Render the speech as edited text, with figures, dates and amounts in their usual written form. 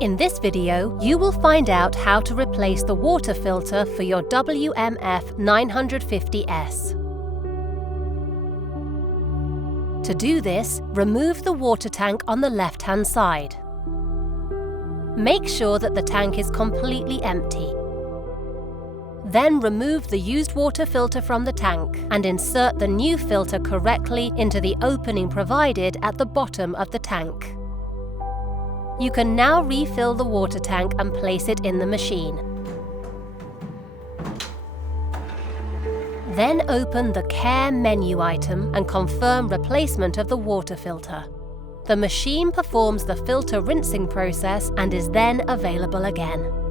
In this video, you will find out how to replace the water filter for your WMF 950S. To do this, remove the water tank on the left-hand side. Make sure that the tank is completely empty. Then remove the used water filter from the tank and insert the new filter correctly into the opening provided at the bottom of the tank. You can now refill the water tank and place it in the machine. Then open the Care menu item and confirm replacement of the water filter. The machine performs the filter rinsing process and is then available again.